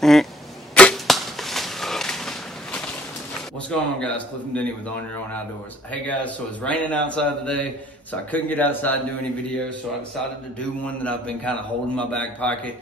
What's going on, guys? Cliff and Denny with On Your Own Outdoors. Hey guys, so it's raining outside today, so I couldn't get outside and do any videos, so I decided to do one that I've been kind of holding in my back pocket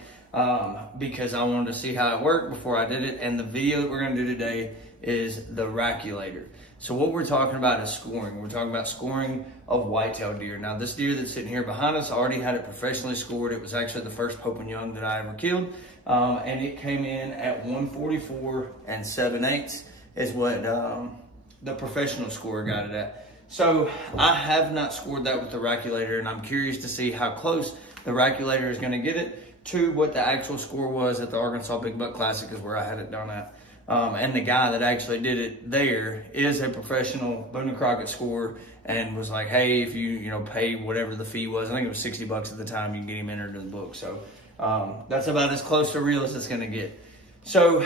because I wanted to see how it worked before I did it. And the video that we're going to do today is the Rackulator. So what we're talking about is scoring. We're talking about scoring of whitetail deer. Now this deer that's sitting here behind us, I already had it professionally scored. It was actually the first Pope and Young that I ever killed. And it came in at 144 7/8 is what the professional scorer got it at. So I have not scored that with the Rackulator, and I'm curious to see how close the Rackulator is gonna get it to what the actual score was at the Arkansas Big Buck Classic, is where I had it done at. And the guy that actually did it there is a professional Boone and Crockett scorer, and was like, hey, if you pay whatever the fee was, I think it was $60 at the time, you can get him entered in the book. So that's about as close to real as it's gonna get. So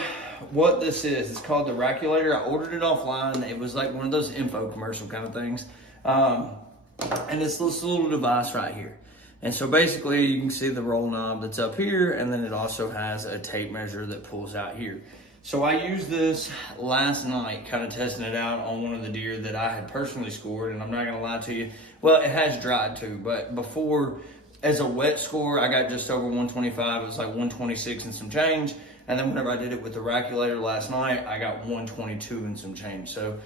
what this is, it's called the Rackulator. I ordered it offline. It was like one of those infomercial kind of things. And it's this little device right here. And so basically you can see the roll knob that's up here, and then it also has a tape measure that pulls out here. So I used this last night, kind of testing it out on one of the deer that I had personally scored, and I'm not gonna lie to you, well, it has dried too, but before, as a wet score, I got just over 125. It was like 126 and some change. And then whenever I did it with the Rackulator last night, I got 122 and some change. So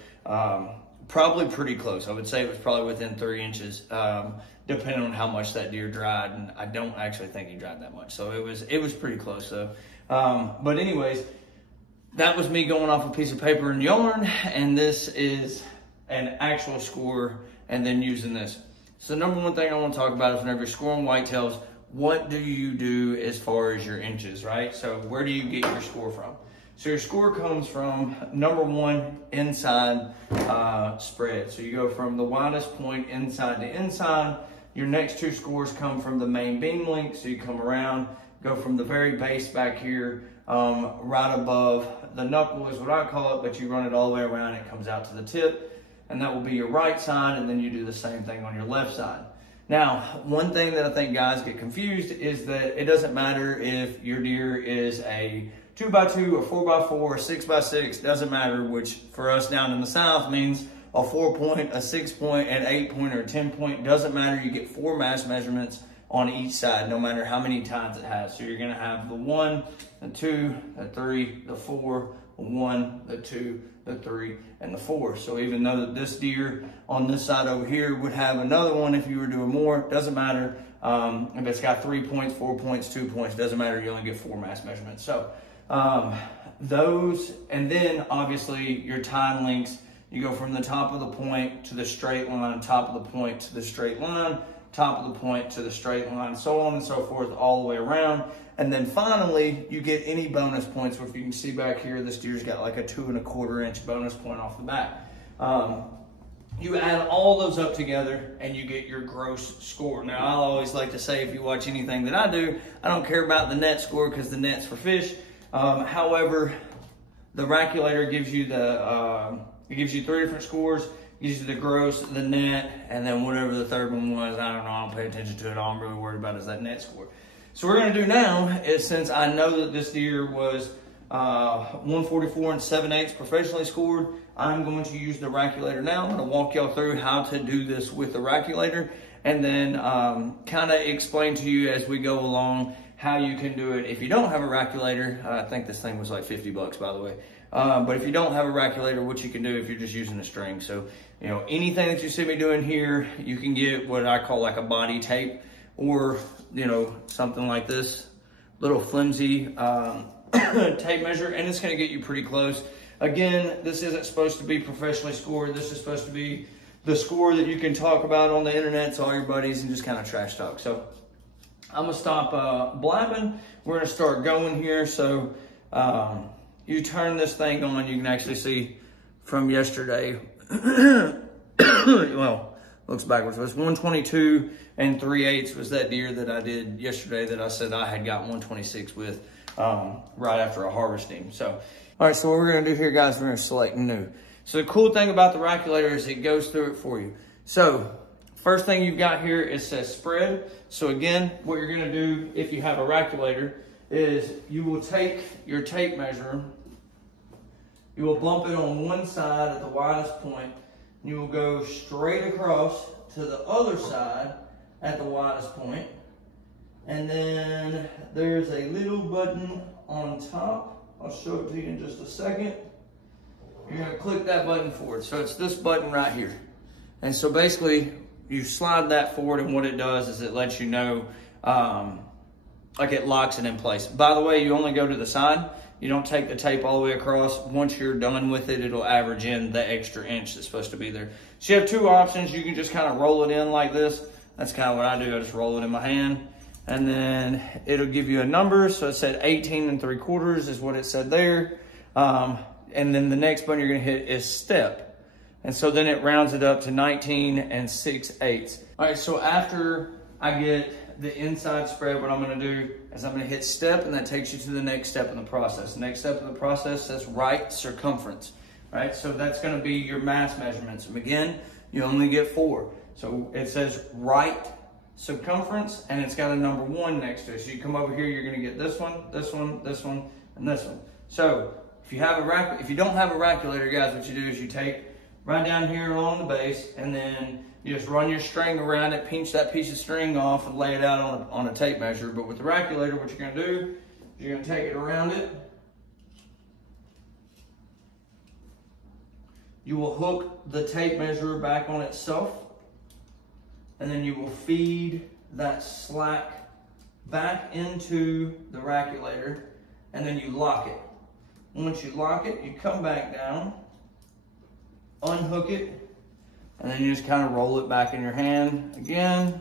probably pretty close. I would say it was probably within 3 inches, depending on how much that deer dried. And I don't actually think he dried that much. So it was pretty close though. But anyways, that was me going off a piece of paper and yarn. And this is an actual score, and then using this. So the number one thing I want to talk about is whenever you're scoring whitetails, what do you do as far as your inches, right? So where do you get your score from? So your score comes from, number one, inside spread. So you go from the widest point inside to inside. Your next two scores come from the main beam length. So you come around, go from the very base back here, right above the knuckle is what I call it, but you run it all the way around, it comes out to the tip, and that will be your right side, and then you do the same thing on your left side. Now, one thing that I think guys get confused is that it doesn't matter if your deer is a 2x2, a 4x4, or 6x6, doesn't matter, which for us down in the South means a 4-point, a 6-point, an 8-point, or a 10-point. Doesn't matter, you get 4 mass measurements on each side, no matter how many tines it has. So you're gonna have the 1, the 2, the 3, the 4, the 1, the 2, the 3, and the 4. So even though that this deer on this side over here would have another one if you were doing more, doesn't matter. If it's got 3 points, 4 points, 2 points, doesn't matter, you only get 4 mass measurements. So those, and then obviously your tine lengths, you go from the top of the point to the straight line, top of the point to the straight line, top of the point to the straight line, so on and so forth, all the way around. And then finally, you get any bonus points. If you can see back here, this deer's got like a 2 1/4 inch bonus point off the back. You add all those up together and you get your gross score. Now, I always like to say, if you watch anything that I do, I don't care about the net score because the net's for fish. However, the Rackulator gives you it gives you 3 different scores. It gives you the gross, the net, and then whatever the third one was. I don't know, I don't pay attention to it. All I'm really worried about is that net score. So what we're gonna do now is, since I know that this deer was 144 7/8 professionally scored, I'm going to use the Rackulator now. I'm gonna walk y'all through how to do this with the Rackulator, and then kind of explain to you as we go along how you can do it. If you don't have a Rackulator, I think this thing was like $50, by the way. But if you don't have a Rackulator, what you can do if you're just using a string. So, anything that you see me doing here, you can get what I call like a body tape, or, something like this, little flimsy tape measure, and it's gonna get you pretty close. Again, this isn't supposed to be professionally scored. This is supposed to be the score that you can talk about on the internet to all your buddies and just kind of trash talk. So I'm gonna stop blabbing. We're gonna start going here. So you turn this thing on, you can actually see from yesterday, well, looks backwards. It was 122 3/8 was that deer that I did yesterday that I said I had got 126 with right after a harvesting. So, all right, so what we're gonna do here, guys, we're gonna select new. So the cool thing about the Rackulator is it goes through it for you. So first thing you've got here, it says spread. So again, what you're gonna do if you have a Rackulator is you will take your tape measure, you will bump it on one side at the widest point, and you will go straight across to the other side at the widest point. And then there's a little button on top. I'll show it to you in just a second. You're gonna click that button forward. So it's this button right here. And so basically you slide that forward, and what it does is it lets you know, like it locks it in place. By the way, you only go to the side. You don't take the tape all the way across. Once you're done with it, it'll average in the extra inch that's supposed to be there. So you have two options. You can just kind of roll it in like this. That's kind of what I do. I just roll it in my hand, and then it'll give you a number. So it said 18 3/4 is what it said there. And then the next button you're gonna hit is step. And so then it rounds it up to 19 6/8. All right, so after I get the inside spread, what I'm gonna do is I'm gonna hit step, and that takes you to the next step in the process. The next step in the process says right circumference, right? So that's gonna be your mass measurements. And again, you only get 4. So it says right circumference, and it's got a number 1 next to it. So you come over here, you're gonna get this one, this one, this one, and this one. So if you don't have a Rackulator, guys, what you do is you take right down here along the base, and then you just run your string around it, pinch that piece of string off, and lay it out on a tape measure. But with the Rackulator, what you're gonna do is you're gonna take it around it. You will hook the tape measure back on itself, and then you will feed that slack back into the Rackulator, and then you lock it. Once you lock it, you come back down, unhook it, and then you just kind of roll it back in your hand again.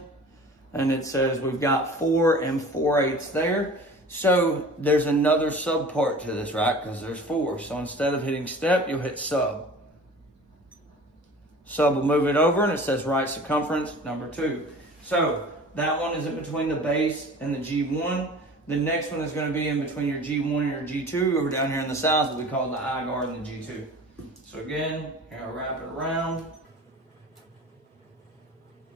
And it says we've got 4 4/8 there. So there's another sub part to this, right? Because there's 4. So instead of hitting step, you'll hit sub. Sub will move it over, and it says right circumference number 2. So that one is in between the base and the G1. The next one is going to be in between your G1 and your G2 over down here in the sides that we call the eye guard and the G2. So again, you're going to wrap it around.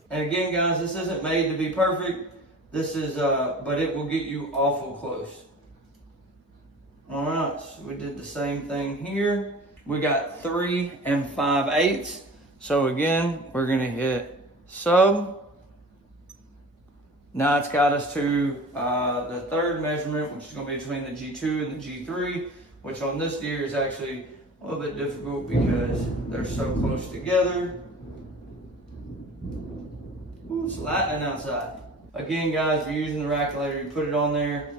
And again, guys, this isn't made to be perfect. This is, but it will get you awful close. All right, so we did the same thing here. We got 3 5/8. So again, we're going to hit sub. Now it's got us to the third measurement, which is going to be between the G2 and the G3, which on this deer is actually a little bit difficult because they're so close together. Ooh, it's lightning outside. Again, guys, if you're using the Rackulator, you put it on there,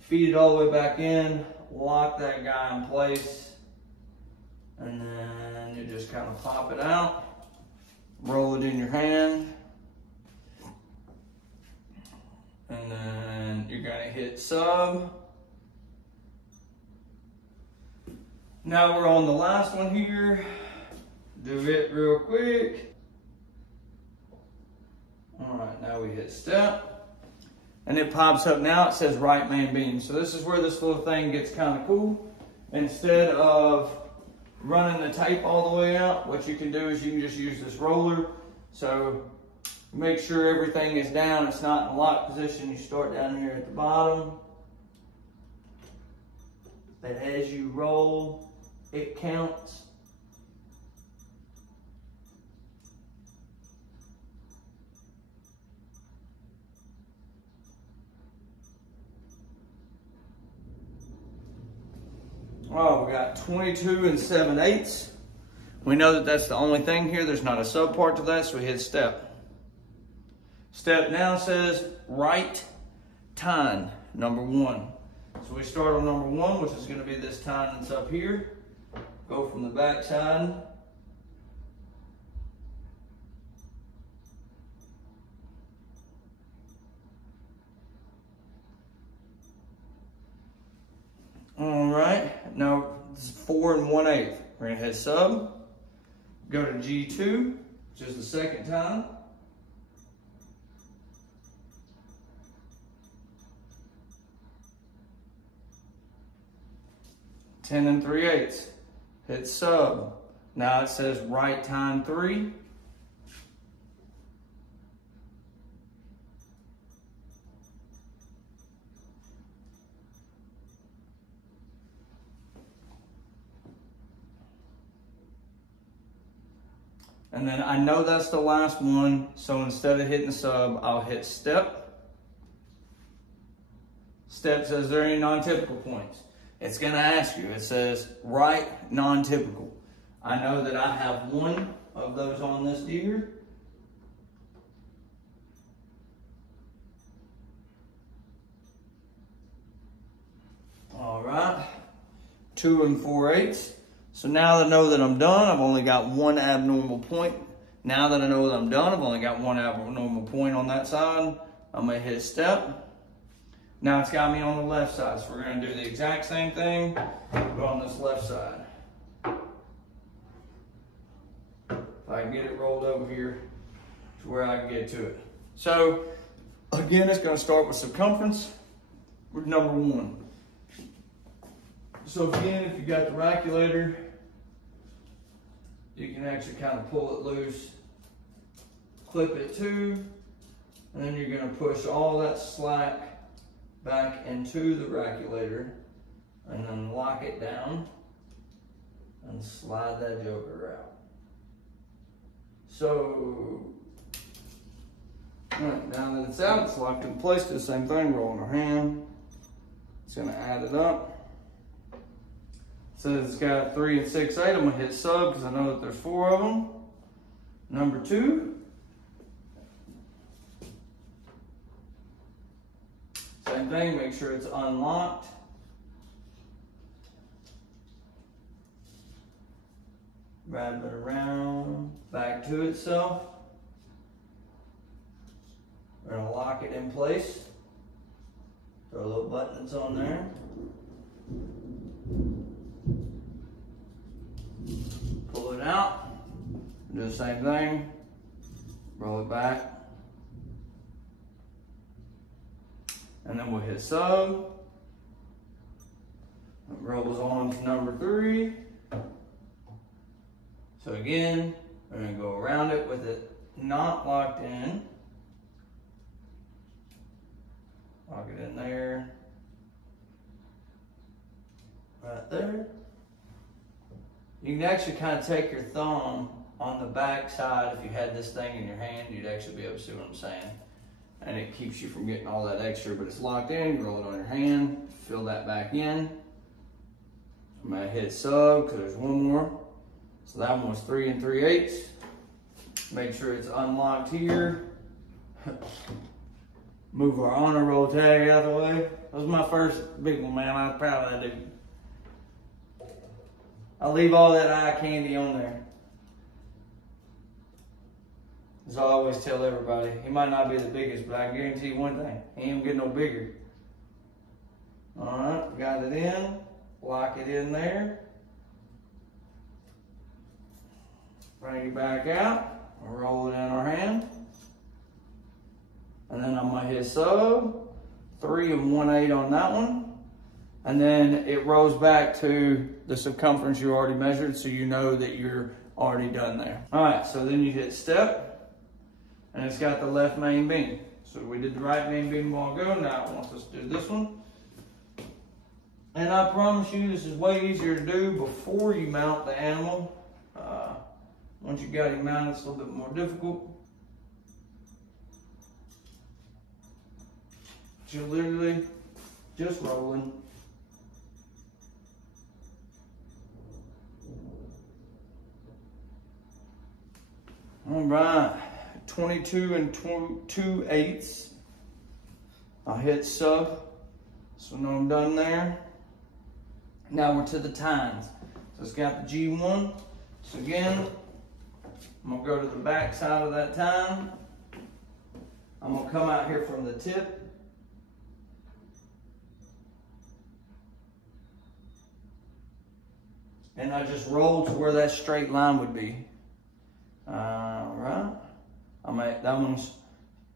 feed it all the way back in, lock that guy in place, and then you just kind of pop it out, roll it in your hand. And then you're gonna hit sub. Now we're on the last one here. Do it real quick. All right, now we hit step. And it pops up now, it says right man beam. So this is where this little thing gets kind of cool. Instead of running the tape all the way out, what you can do is you can just use this roller. So make sure everything is down, it's not in a lock position. You start down here at the bottom. But as you roll, it counts. Oh, we got 22 7/8. We know that that's the only thing here. There's not a sub part to that, so we hit step. Step now says right tine, number 1. So we start on number 1, which is going to be this tine that's up here. Go from the back side. All right, now this is 4 1/8. We're going to hit sub, go to G2, which is the second tine. (10 3/8). Hit sub. Now it says right tine 3. And then I know that's the last one, so instead of hitting sub, I'll hit step. Step says, there any non-typical points? It's gonna ask you, it says, write non-typical. I know that I have one of those on this deer. All right, 2 4/8. So now that I know that I'm done, I've only got one abnormal point. Now that I know that I'm done, I've only got one abnormal point on that side. I'm gonna hit step. Now it's got me on the left side, so we're gonna do the exact same thing, but on this left side. If I can get it rolled over here to where I can get to it. So again, it's gonna start with circumference with number 1. So again, if you got the Rackulator, you can actually kind of pull it loose, clip it too, and then you're gonna push all that slack back into the Rackulator and then lock it down and slide that joker out. So, all right, now that it's out, it's locked in place, do the same thing, roll in our hand. It's gonna add it up. Says it's got 3 6/8. I'm gonna hit sub because I know that there's 4 of them. Number 2. Same thing, make sure it's unlocked. Wrap it around, back to itself. We're gonna lock it in place. Throw little buttons on there. Pull it out, do the same thing, roll it back, and then we'll hit sub. It rolls on to number 3. So again, we're gonna go around it with it not locked in. Lock it in there, right there. You can actually kind of take your thumb on the back side. If you had this thing in your hand, you'd actually be able to see what I'm saying. And it keeps you from getting all that extra, but it's locked in. You roll it on your hand, fill that back in. I'm gonna hit sub because there's one more. So that one was 3 3/8. Make sure it's unlocked here. Move our honor roll tag out of the way. That was my first big one, man. I was proud of that dude. I'll leave all that eye candy on there. As I always tell everybody, he might not be the biggest, but I can guarantee you one thing, he ain't getting no bigger. All right, got it in, lock it in there. Bring it back out, roll it in our hand. And then I'm gonna hit sub, 3 1/8 on that one. And then it rolls back to the circumference you already measured, so you know that you're already done there. All right, so then you hit step, and it's got the left main beam. So we did the right main beam a while ago, now it wants us to do this one. And I promise you, this is way easier to do before you mount the animal. Once you got him mounted, it's a little bit more difficult. You're literally just rolling. All right, 22 2/8. I'll hit sub, so now I'm done there. Now we're to the tines. So it's got the G1. So again, I'm gonna go to the back side of that tine. I'm gonna come out here from the tip. And I just roll to where that straight line would be. All right. That one's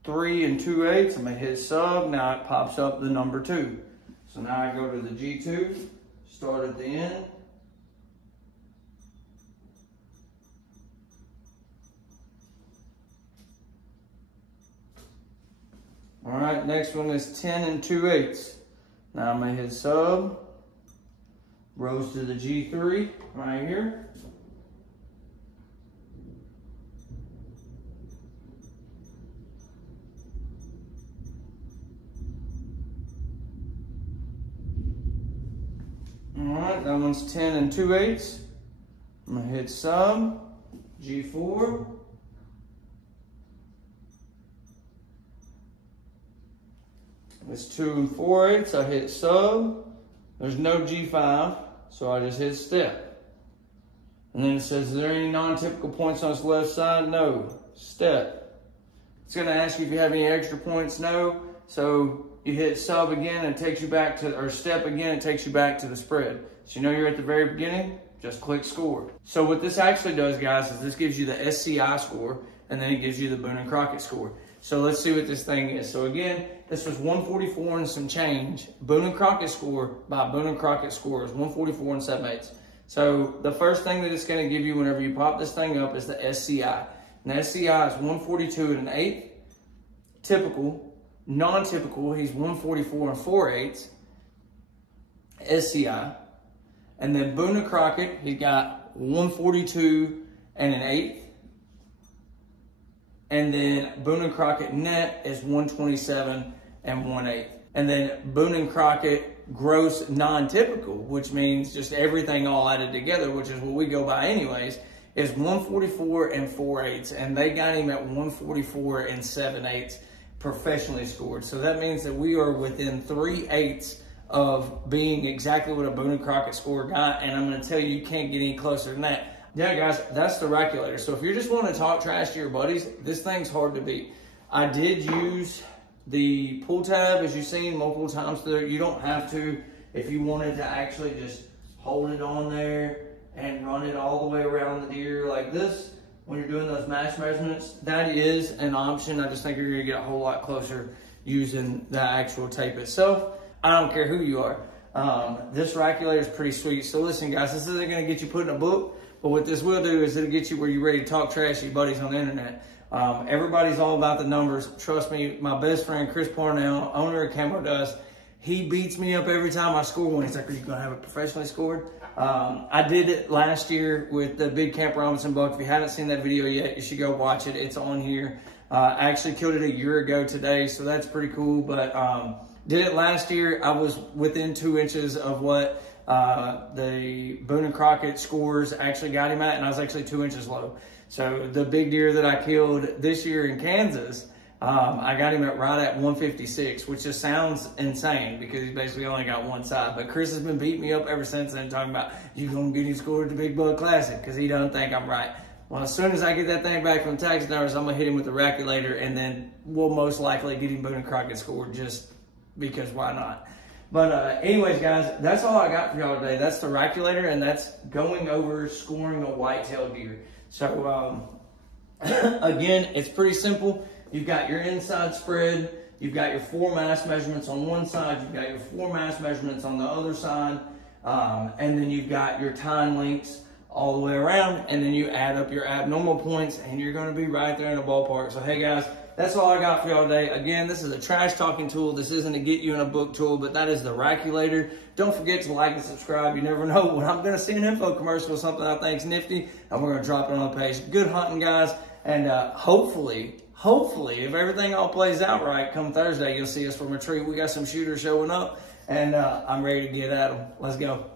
3 2/8. I'm gonna hit sub. Now it pops up the number 2. So now I go to the G2, start at the end. All right, next one is 10 2/8. Now I'm gonna hit sub. Rose to the G3 right here. All right, that one's 10 2/8. I'm gonna hit sub, G4. It's 2 4/8, I hit sub. There's no G5, so I just hit step. And then it says, is there any non-typical points on this left side? No, step. It's gonna ask you if you have any extra points, no. So you hit sub again and it takes you back to, or step again, it takes you back to the spread. So you know you're at the very beginning, just click score. So what this actually does, guys, is this gives you the SCI score, and then it gives you the Boone and Crockett score. So let's see what this thing is. So again, this was 144 and some change. Boone and Crockett score by Boone and Crockett score is 144 and 7/8. So the first thing that it's gonna give you whenever you pop this thing up is the SCI. And the SCI is 142 and 1/8. Typical, non-typical, he's 144 and 4/8. SCI. And then Boone and Crockett, he got 142 and 1/8. And then Boone and Crockett net is 127 and 1/8. And then Boone and Crockett gross non-typical, which means just everything all added together, which is what we go by anyways, is 144 and 4/8. And they got him at 144 and 7/8 professionally scored. So that means that we are within 3/8 of being exactly what a Boone and Crockett score got. And I'm gonna tell you, you can't get any closer than that. Yeah, guys, that's the Rackulator. So if you're just wanting to talk trash to your buddies, this thing's hard to beat. I did use the pull tab, as you've seen multiple times through. You don't have to if you wanted to actually just hold it on there and run it all the way around the deer like this. When you're doing those mass measurements, that is an option. I just think you're gonna get a whole lot closer using the actual tape itself. I don't care who you are. This Rackulator is pretty sweet. So listen, guys, this isn't gonna get you put in a book. But what this will do is it'll get you where you're ready to talk trash to your buddies on the internet. Everybody's all about the numbers. Trust me, my best friend, Chris Parnell, owner of Camo Dust, he beats me up every time I score one. He's like, are you gonna have it professionally scored? I did it last year with the big Camp Robinson buck. If you haven't seen that video yet, you should go watch it. It's on here. I actually killed it a year ago today, so that's pretty cool. But did it last year. I was within 2 inches of what the Boone and Crockett scores actually got him at, and I was actually 2 inches low. So the big deer that I killed this year in Kansas, I got him at right at 156, which just sounds insane because he's basically only got one side. But Chris has been beating me up ever since then, talking about, you gonna get him scored at the Big Bug Classic, because he doesn't think I'm right. Well, as soon as I get that thing back from taxidermist, I'm gonna hit him with the Rackulator, and then we'll most likely get him Boone and Crockett scored, just because why not? But anyways, guys, that's all I got for y'all today. That's the Rackulator, and that's going over scoring a whitetail deer. So again, it's pretty simple. You've got your inside spread. You've got your 4 mass measurements on one side. You've got your 4 mass measurements on the other side. And then you've got your time links all the way around. And then you add up your abnormal points, and you're going to be right there in the ballpark. So, hey, guys, that's all I got for y'all today. Again, this is a trash talking tool. This isn't a get you in a book tool, but that is the Rackulator. Don't forget to like and subscribe. You never know when I'm going to see an info commercial with something I think's nifty, and we're going to drop it on the page. Good hunting, guys. And hopefully, if everything all plays out right, come Thursday, you'll see us from a tree. We got some shooters showing up, and I'm ready to get at them. Let's go.